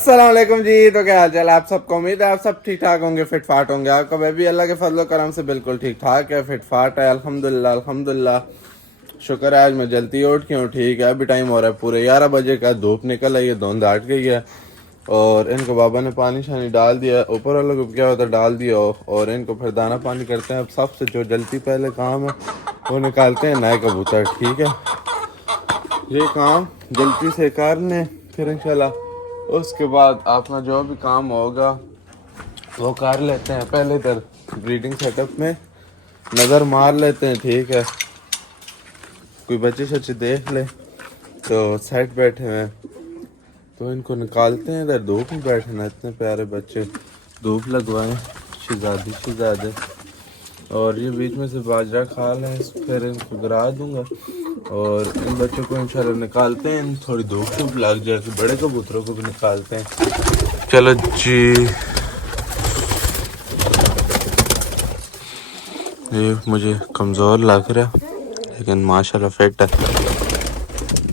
अस्सलामुअलैकुम जी। तो क्या हाल चाल, आप सबको उम्मीद है आप सब ठीक ठाक होंगे, फिट फाट होंगे। आपका बेबी अल्लाह के फजल करम से बिल्कुल ठीक ठाक है, फिट फाट है, अल्हम्दुलिल्लाह अल्हम्दुलिल्लाह। शुक्र है आज मैं जल्दी उठ के हूँ। ठीक है, अभी टाइम हो रहा है पूरे 11 बजे का। धूप निकल आई है, धुंध हट गई है और इनको बाबा ने पानी शानी डाल दिया, ऊपर वालों को क्या होता है डाल दिया और इनको फिर दाना पानी करते हैं। अब सबसे जो जल्दी पहले काम है वो निकालते हैं नए कबूतर। ठीक है, ये काम जल्दी से कर लें, फिर इंशाल्लाह उसके बाद अपना जो भी काम होगा वो कर लेते हैं। पहले इधर ब्रीडिंग सेटअप में नज़र मार लेते हैं। ठीक है, कोई बच्चे शच्चे देख ले तो सेट बैठे हैं तो इनको निकालते हैं। इधर धूप में बैठे ना, इतने प्यारे बच्चे, धूप लगवाएं शहजादे। और ये बीच में से बाजरा खा लें, फिर इनको गिरा दूंगा और इन बच्चों को इंशाल्लाह निकालते हैं। थोड़ी धूप लग जाए तो बड़े कबूतरों को भी निकालते हैं। चलो जी, ये मुझे कमज़ोर लग रहा है लेकिन माशाल्लाह फिट है।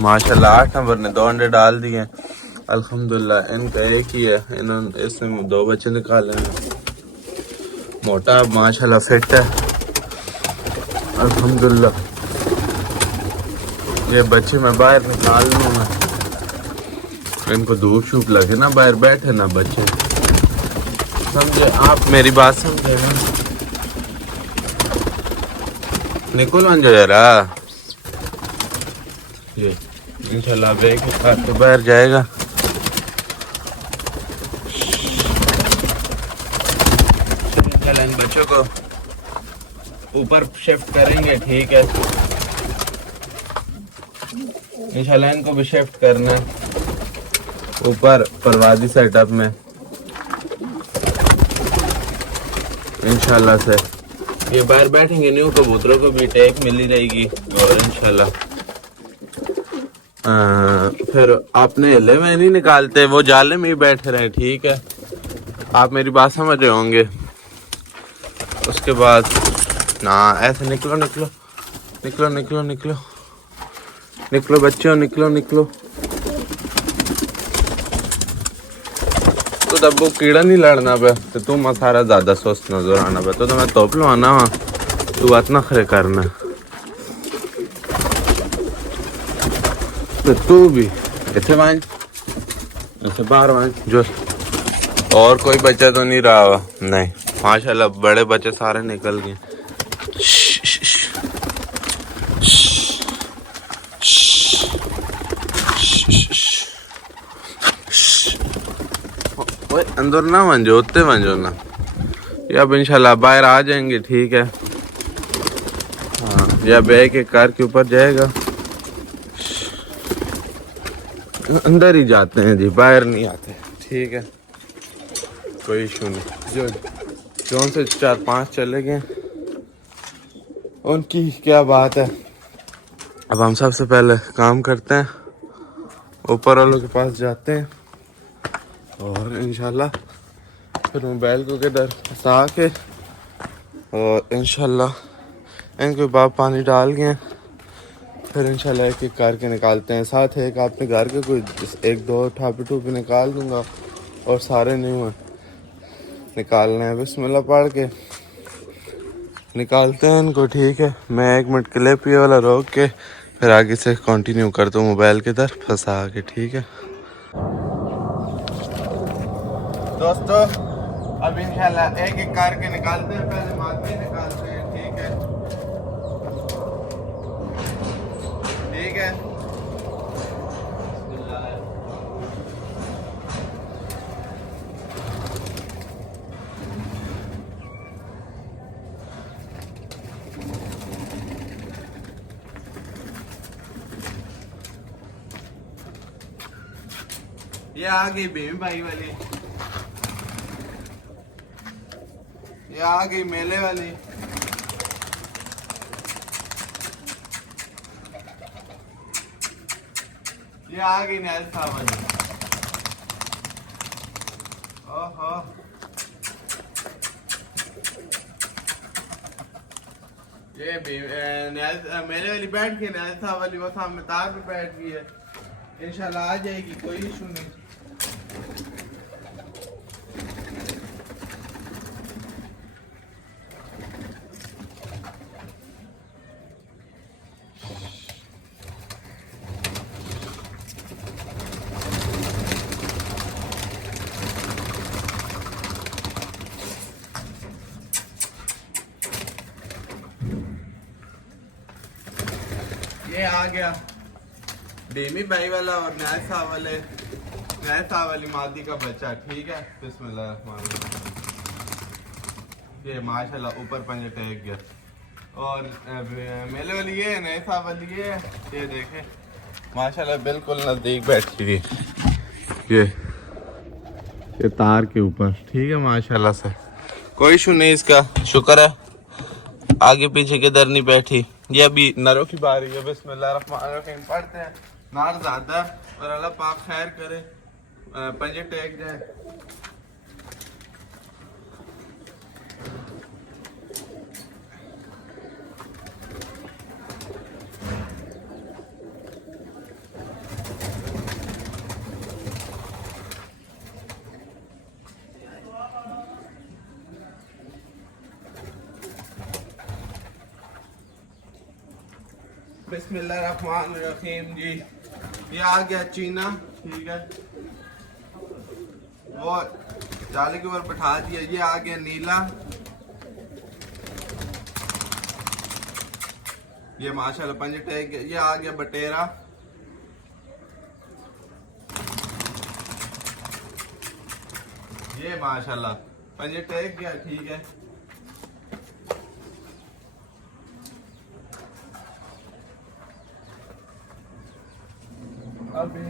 माशाल्लाह 8 नंबर ने 2 अंडे डाल दिए अल्हम्दुलिल्लाह। इनका एक ही है, इन्होंने इसमें 2 बच्चे निकाले हैं। मोटा माशाल्लाह फिट है अल्हम्दुलिल्लाह। ये बच्चे मैं बाहर निकाल लूँगा, इनको धूप शूप लगे ना, बाहर बैठे ना बच्चे, समझे आप मेरी बात समझे ना। निकल बन जाओ जरा, ये इंशाल्लाह बेग के बाहर जाएगा। इन बच्चों को ऊपर शिफ्ट करेंगे। ठीक है, इंशाल्लाह इनको भी शिफ्ट करना है ऊपर परवादी सेटअप में इंशाल्लाह से। ये बाहर बैठेंगे, न्यू कबूतरों को भी टेक मिली रहेगी और इंशाल्लाह फिर आपने हिले में नहीं निकालते, वो जाले में ही बैठे रहे। ठीक है, आप मेरी बात समझ रहे होंगे। उसके बाद ना ऐसे निकलो निकलो निकलो निकलो निकलो निकलो बच्चों, निकलो निकलो। तो तब वो कीड़ा नहीं लड़ना पे तो तुम सारा ज्यादा सुस्त नजर आना पे तो मैं तोप लो आना वहाँ, तू बात ना खरे करना। तो तू भी इतने मान ऐसे बाहर मान जो, और कोई बच्चा तो नहीं रहा हुआ? नहीं माशाल्लाह बड़े बच्चे सारे निकल गए। ओए अंदर ना मंजो, उत्ते मंजो ना। ये अब इंशाल्लाह बाहर आ जाएंगे। ठीक है, हाँ, या बैग के कार के ऊपर जाएगा, अंदर ही जाते हैं जी, बाहर नहीं आते। ठीक है, कोई इशू नहीं। जो से 4-5 चले गए उनकी क्या बात है। अब हम सबसे पहले काम करते हैं, ऊपर वालों के पास जाते हैं और इंशाल्लाह फिर मोबाइल को किधर फंसा के और इंशाल्लाह इनको बाप पानी डाल गए, फिर इंशाल्लाह एक एक करके निकालते हैं। साथ एक आपने घर के कोई 1-2 ठापी टूपी निकाल दूंगा और सारे नहीं हुए निकालने हैं। बिस्मिल्लाह पढ़ के निकालते हैं इनको। ठीक है, मैं 1 मिनट क्लिप ये वाला रोक के फिर आगे से कंटिन्यू करता हूँ मोबाइल के तरफ फंसा के। ठीक है दोस्तों, अब इंशाल्लाह एक एक करके निकालते हैं। पहले मादे निकालते हैं। ठीक है, ठीक है, ये आ गई भीम भाई वाली, ये आ गई मेले वाली, ये आ गई नैल्सा वाली। ओहो, ये भी मेले वाली बैठ गई, नैल्सा वाली वो सामने तार पे बैठ गई है। इंशाल्लाह आ जाएगी, कोई इशू नहीं। ये आ गया डेमी भाई वाला और नए साहब वाली मादी का बच्चा। ठीक है, बिस्मिल्लाह। ये माशाल्लाह ऊपर पंजे टेक गया। और मेले वाली ये नए साहब वाली ये देखे माशाल्लाह बिल्कुल नजदीक बैठी थी ये तार के ऊपर। ठीक है, माशाल्लाह से कोई इशू नहीं इसका, शुक्र है आगे पीछे किधर नहीं बैठी। ये अभी नरों की बारी है। बिस्मिल्लाहिर्रहमानिर्रहीम पढ़ते हैं। नार ज़्यादा और अल्लाह पाक खैर करे, पंजे टेक जाए। बिस्मिल्लाहिर्रहमानिर्रहीम जी, ये आ गया चीना। ठीक है, वो जाले के ऊपर बैठा दिया। ये आ गया नीला, ये माशाल्लाह पंजे टेक गया। ये आ गया बटेरा, ये माशाल्लाह पंजे टेक गया। ठीक है, अभी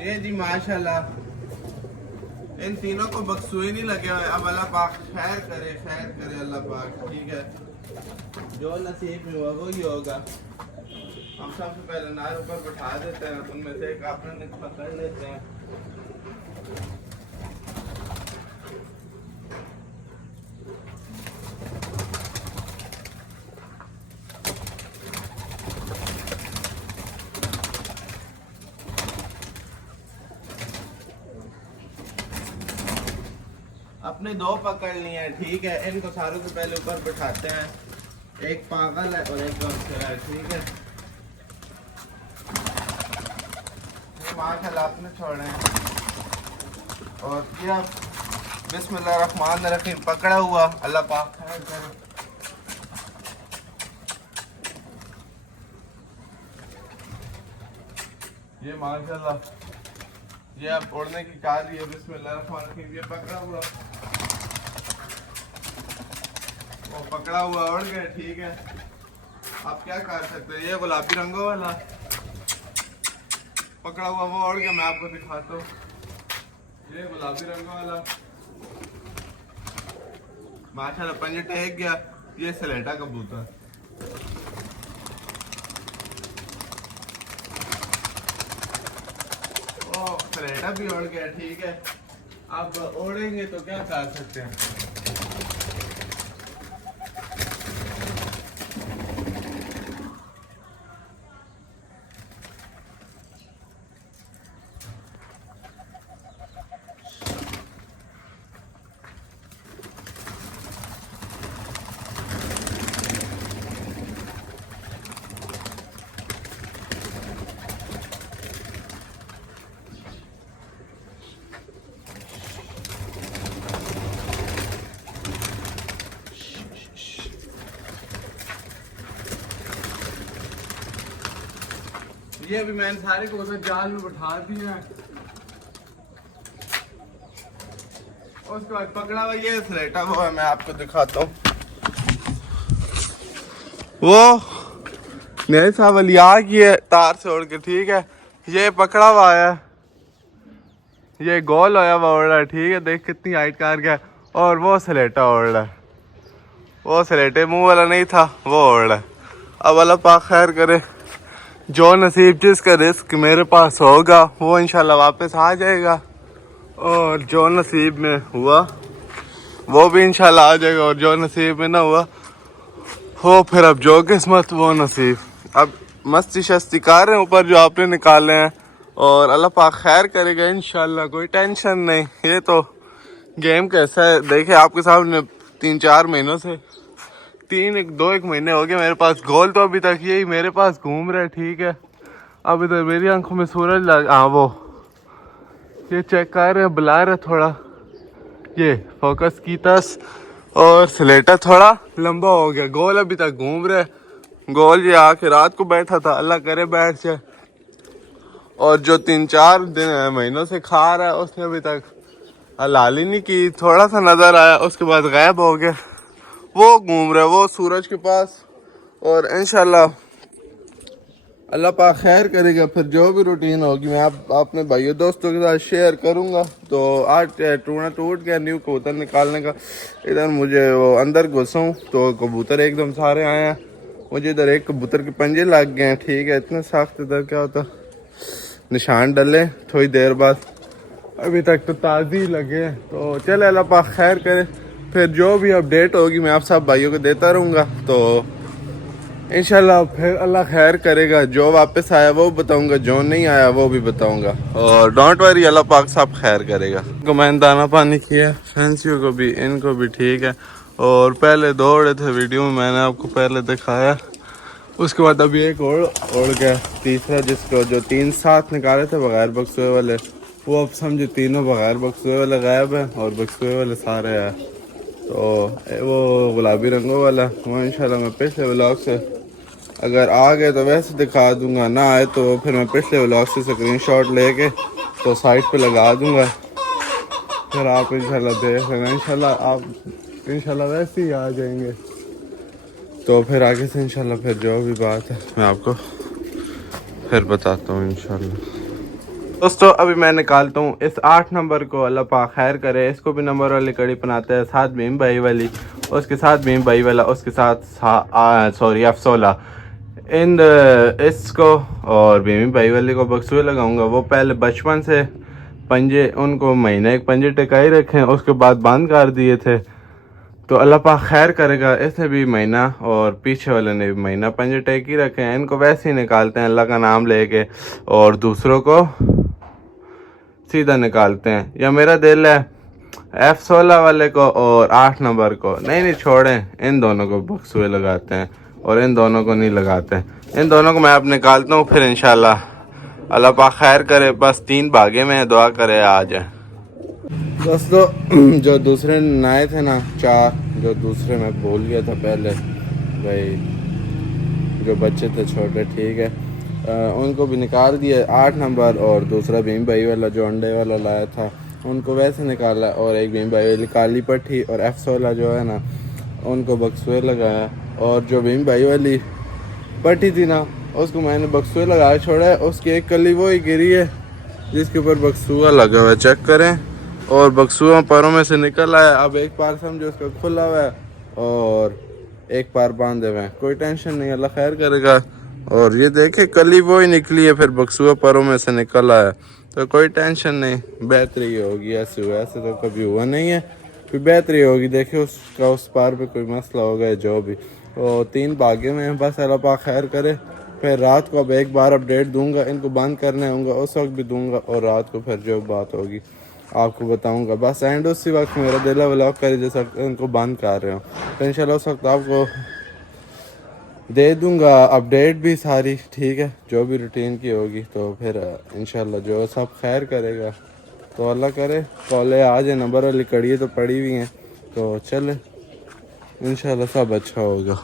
ये जी माशाल्लाह इन तीनों को बक्सुए नहीं लगे हुए। अब अल्लाह पाक खैर करे अल्लाह पाक। ठीक है, जो नसीब में हुआ वही होगा। हम सबसे पहले नार ऊपर बैठा देते हैं, उनमें से एक अपने पकड़ लेते हैं। अपने दो पकड़ लिए हैं। ठीक है, इनको सारों से पहले ऊपर बैठाते हैं। एक पागल है और एक बक्सर है। ठीक है, ये माशाल्लाह आपने छोड़े हैं। और ये बिस्मिल्लाहिर्रहमानिर्रहीम पकड़ा हुआ, अल्लाह पाक खैर करे। ये माशाल्लाह ये अब उड़ने की कार है। बिस्मिल्लाहिर्रहमानिर्रहीम ये पकड़ा हुआ, वो पकड़ा हुआ उड़ गया। ठीक है, आप क्या कर सकते हैं। ये गुलाबी रंगों वाला पकड़ा हुआ वो उड़ गया। मैं आपको दिखाता हूँ, ये गुलाबी रंगों वाला माशाल्लाह पंजे टेक गया। ये सलेटा कबूतर, ओ सलेटा भी उड़ गया। ठीक है, अब उड़ेंगे तो क्या कर सकते हैं। ये अभी मैंने सारे को उधर जाल में बैठा दिया है। उसके बाद पकड़ा हुआ ये सलेटा हुआ है, मैं आपको दिखाता हूँ। वो नए साहब वाली आ गई है तार से उड़ के। ठीक है, ये पकड़ा हुआ है, ये गोल होया हुआ उड़ रहा है। ठीक है, देख कितनी हाइट कार गया। और वो सलेटा उड़ रहा है, वो सलेटे मुंह वाला नहीं था, वो उड़ रहा है। अब अल्लाह पाक खैर करे, जो नसीब जिसका रिस्क मेरे पास होगा वो इंशाल्लाह वापस आ जाएगा, और जो नसीब में हुआ वो भी इंशाल्लाह आ जाएगा, और जो नसीब में ना हुआ हो फिर अब जो किस्मत वो नसीब। अब मस्ती शस्ती कर रहे हैं ऊपर जो आपने निकाले हैं, और अल्लाह पाक खैर करेगा इंशाल्लाह, कोई टेंशन नहीं। ये तो गेम कैसा है देखे आपके सामने, 3-4 महीनों से 1 महीने हो गए मेरे पास गोल, तो अभी तक यही मेरे पास घूम रहे। ठीक है, अभी तो मेरी आंखों में सूरज लग, हाँ वो ये चेक कर रहे हैं, बुला रहे थोड़ा, ये फोकस की तस और स्लेटर थोड़ा लंबा हो गया। गोल अभी तक घूम रहे, गोल ये आके रात को बैठा था, अल्लाह करे बैठ जाए। और जो 3-4 महीनों से खा रहा है उसने अभी तक हलाल ही नहीं की। थोड़ा सा नजर आया, उसके बाद गायब हो गया। वो घूम रहा है वो सूरज के पास। और इंशाल्लाह अल्लाह पाक खैर करेगा, फिर जो भी रूटीन होगी मैं अपने भाइयों दोस्तों के साथ शेयर करूंगा। तो आज टूट गया न्यू कबूतर निकालने का। इधर मुझे वो अंदर घुसूँ तो कबूतर एकदम सारे आए हैं, मुझे इधर एक कबूतर के पंजे लग गए हैं। ठीक है, इतने सख्त इधर क्या होता, निशान डले थोड़ी देर बाद, अभी तक तो ताज़ी लगे। तो चले अल्लाह पाक खैर करे, फिर जो भी अपडेट होगी मैं आप सब भाइयों को देता रहूँगा। तो इंशाल्लाह फिर अल्लाह खैर करेगा, जो वापस आया वो बताऊंगा, जो नहीं आया वो भी बताऊंगा। और डोंट वरी, अल्लाह पाक सब खैर करेगा। को मैंने दाना पानी किया, फैंसियों को भी, इनको भी ठीक है। और पहले दौड़े थे वीडियो में मैंने आपको पहले दिखाया, उसके बाद अभी एक और उड़ गया, तीसरा जिसको जो 3 साथ निकाले थे बगैर बक्सुए वाले, वो अब समझे तीनों बगैर बक्सुए वाले गायब है और बक्सुए वाले सारे हैं। तो वो गुलाबी रंगों वाला वो इंशाल्लाह मैं पिछले व्लॉग से अगर आ गए तो वैसे दिखा दूंगा, ना आए तो फिर मैं पिछले व्लॉग से स्क्रीनशॉट लेके तो साइट पे लगा दूंगा, फिर आप इंशाल्लाह देख लेना। इंशाल्लाह आप इंशाल्लाह वैसे ही आ जाएंगे। तो फिर आगे से इंशाल्लाह फिर जो भी बात है मैं आपको फिर बताता हूँ इंशाल्लाह। दोस्तों अभी मैं निकालता हूँ इस 8 नंबर को, अल्लाह पाक खैर करे। इसको भी नंबर वाली कड़ी बनाते हैं, साथ भीम भाई वाली, उसके साथ भीम भाई वाला, उसके साथ सॉरी F16 इसको और भीम भाई वाली को बक्सुए लगाऊंगा। वो पहले बचपन से पंजे उनको महीने एक पंजे टिकाई रखे, उसके बाद बंद कर दिए थे। तो अल्लाह पाक खैर करेगा, इसने भी महीना और पीछे वाले ने भी महीना पंजे टेक ही रखे हैं। इनको वैसे ही निकालते हैं अल्लाह का नाम लेके, और दूसरों को सीधा निकालते हैं। या मेरा दिल है F16 वाले को और 8 नंबर को नहीं छोड़ें, इन दोनों को बक्सुए लगाते हैं और इन दोनों को नहीं लगाते। इन दोनों को मैं अब निकालता हूँ, फिर इंशाल्लाह अल्लाह पाक खैर करे। बस 3 भागे में दुआ करे आ जाए। दोस्तों जो दूसरे नए थे ना 4, जो दूसरे मैं बोल गया था पहले भाई, जो बच्चे थे छोटे, ठीक है, उनको भी निकाल दिया 8 नंबर, और दूसरा भीम भाई वाला जो अंडे वाला लाया था उनको वैसे निकाला, और एक भीम भाई वाली काली पट्टी और F16 जो है ना उनको बक्सुए लगाया। और जो भीम भाई वाली पट्टी थी ना उसको मैंने बक्सुए लगाया छोड़ा है, उसकी एक कली वो ही गिरी है जिसके ऊपर बक्सुआ लगा हुआ है, चेक करें। और बक्सुआ पैरों में से निकल आया। अब एक पार समझो उसका खुला हुआ है और एक पार बांधे हुए हैं, कोई टेंशन नहीं, अल्लाह खैर करेगा। और ये देखे कली वो ही निकली है, फिर बक्सुआ पैरों में से निकल आया, तो कोई टेंशन नहीं, बेहतरी होगी। ऐसे हुआ, ऐसे तो कभी हुआ नहीं है, फिर बेहतरी होगी। देखिए उसका उस पार पे कोई मसला होगा जो भी। तो 3 भागे में बस अल्लाह पाक खैर करे। फिर रात को अब एक बार अपडेट दूंगा, इनको बंद करने होंगे उस वक्त भी दूंगा, और रात को फिर जो बात होगी आपको बताऊंगा। बस एंड उसी वक्त मेरा दिल व्लॉग करे जिस वक्त इनको बंद कर रहे हो, तो इंशाल्लाह उस वक्त आपको दे दूंगा अपडेट भी सारी, ठीक है, जो भी रूटीन की होगी। तो फिर इंशाल्लाह जो सब खैर करेगा, तो अल्लाह करे कॉले आ जाए। नंबर वाली कड़ी तो पड़ी हुई हैं, तो चले इंशाल्लाह सब अच्छा होगा।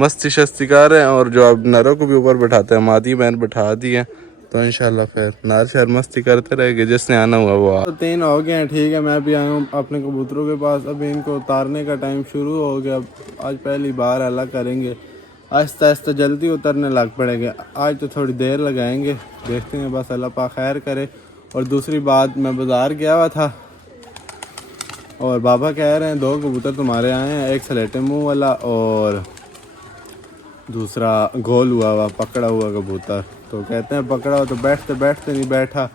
मस्ती शस्ती कर रहे हैं, और जो अब नरों को भी ऊपर बैठाते हैं, मादी बहन बैठा दी है, तो इंशाल्लाह फिर नार शहर मस्ती करते रहेंगे। जिसने आना हुआ वो तो 3 हो गए हैं, ठीक है। मैं भी आया हूँ अपने कबूतरों के पास, अभी इनको उतारने का टाइम शुरू हो गया। आज पहली बार अल्लाह करेंगे, आहिस्ता आहिस्ता जल्दी उतरने लग पड़ेंगे। आज तो थोड़ी देर लगाएंगे, देखते हैं, बस अल्लाह पाक खैर करे। और दूसरी बात, मैं बाज़ार गया हुआ था और बाबा कह रहे हैं 2 कबूतर तुम्हारे आए हैं, एक सलेटे मुँह वाला और दूसरा गोल हुआ पकड़ा हुआ कबूतर। तो कहते हैं पकड़ा हुआ तो बैठते बैठते नहीं बैठा,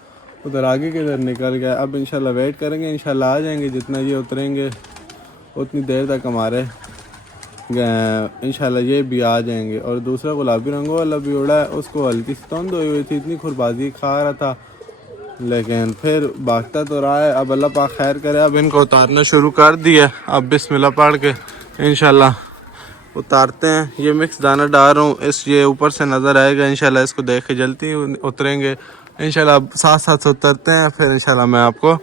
उधर आगे किधर निकल गया। अब इंशाल्लाह वेट करेंगे, इंशाल्लाह आ जाएंगे। जितना ये उतरेंगे उतनी देर तक हमारे इंशाल्लाह ये भी आ जाएंगे। और दूसरा गुलाबी रंगों वाला भी उड़ा है, उसको हल्की सी तंद हुई हुई थी, इतनी खुरबाजी खा रहा था लेकिन फिर भागता तो रहा है। अब अल्लाह पाक खैर करे, अब इनको उतारना शुरू कर दिया। अब बिस्मिल्लाह पढ़ के इंशाल्लाह उतारते हैं। ये मिक्स दाना डाल रहा हूँ, इस ये ऊपर से नज़र आएगा इंशाल्लाह, इसको देख के जल्दी उतरेंगे इंशाल्लाह। अब साथ साथ उतरते हैं, फिर इंशाल्लाह मैं आपको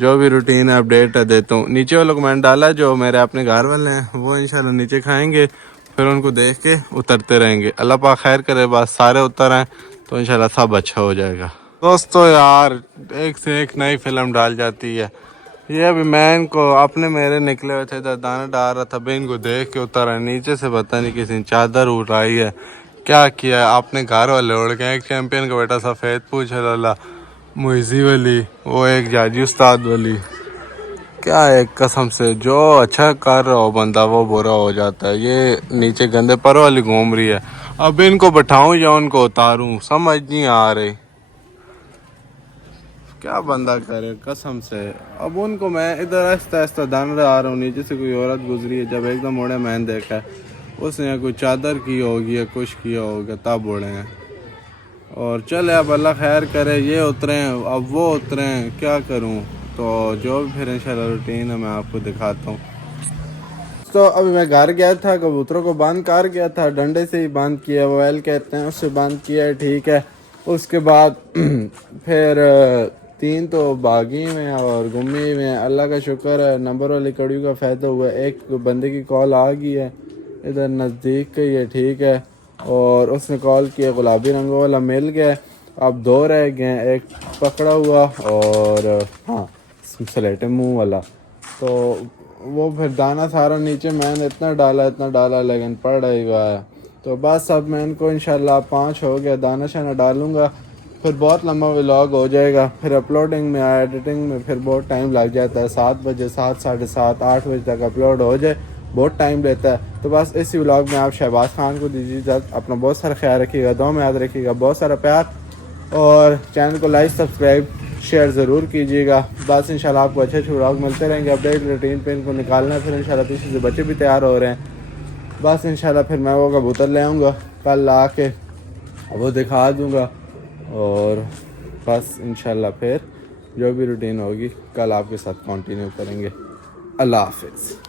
जो भी रूटीन है अपडेट देता हूँ। नीचे वालों को मैंने डाला जो मेरे अपने घर वाले हैं, वो इंशाल्लाह नीचे खाएंगे, फिर उनको देख के उतरते रहेंगे। अल्लाह पाक खैर करे, बस सारे उतर आए तो इंशाल्लाह सब अच्छा हो जाएगा। दोस्तों यार एक से एक नई फिल्म डाल जाती है। ये अभी मैं इनको अपने मेरे निकले हुए थे, दाना डाल रहा था, भाई इनको देख के उतर आए। नीचे से पता नहीं किसी ने चादर उड़ाई है, क्या किया है, अपने घर वाले उड़ गए। एक चैंपियन का बेटा सफ़ेद पूछ लाला मुइजी वाली, वो एक जाजी उस्ताद वाली। क्या है कसम से, जो अच्छा कर रहा हो बंदा वो बुरा हो जाता है। ये नीचे गंदे पर वाली घूम रही है, अब इनको बैठाऊं या उनको उतारूं समझ नहीं आ रही, क्या बंदा करे कसम से। अब उनको मैं इधर आहिस्ता आहिस्ता दाना डाल रहा हूँ, नीचे से कोई औरत गुजरी है, जब एकदम उड़े मैंने देखा है उसने कोई चादर की होगी या कुछ किया होगा तब उड़े हैं। और चले अब अल्लाह खैर करे, ये उतरे हैं अब वो उतरे हैं, क्या करूँ। तो जो भी फिर इंशाल्लाह रूटीन है मैं आपको दिखाता हूँ। तो अभी मैं घर गया था, कबूतरों को बंद कर गया था, डंडे से ही बंद किया, वेल कहते हैं उससे बंद किया है, ठीक है। उसके बाद फिर 3 तो बागी में और गुम्मी में, अल्लाह का शुक्र है नंबर वाली कड़ियों का फ़ायदा हुआ है। एक बंदे की कॉल आ गई है, इधर नज़दीक का ही है, ठीक है, और उसने कॉल किया, गुलाबी रंगों वाला मिल गया। अब 2 रह गए हैं, एक पकड़ा हुआ और हाँ स्लेटे मुँह वाला। तो वो फिर दाना सारा नीचे मैंने इतना डाला लेकिन पड़ ही गया है। तो बस अब मैं इनको इंशाल्लाह 5 हो गया, दाना शाना डालूंगा, फिर बहुत लंबा व्लॉग हो जाएगा। फिर अपलोडिंग में एडिटिंग में फिर बहुत टाइम लग जाता है, 7 बजे 7 साढ़े 7 8 बजे तक अपलोड हो जाए, बहुत टाइम लेता है। तो बस इसी व्लॉग में आप शहबाज खान को दीजिए इजाज़त। अपना बहुत सारा ख्याल रखिएगा, दुआ में याद रखिएगा, बहुत सारा प्यार, और चैनल को लाइक सब्सक्राइब शेयर ज़रूर कीजिएगा। बस इंशाल्लाह आपको अच्छे अच्छे व्लॉग मिलते रहेंगे, अपडेट रूटीन पे इनको निकालना है। फिर इंशाल्लाह पीछे से बच्चे भी तैयार हो रहे हैं। बस इंशाल्लाह फिर मैं वो कबूतर ले आऊँगा, कल आके वो दिखा दूँगा, और बस इंशाल्लाह फिर जो भी रूटीन होगी कल आपके साथ कंटिन्यू करेंगे। अल्लाह हाफिज़।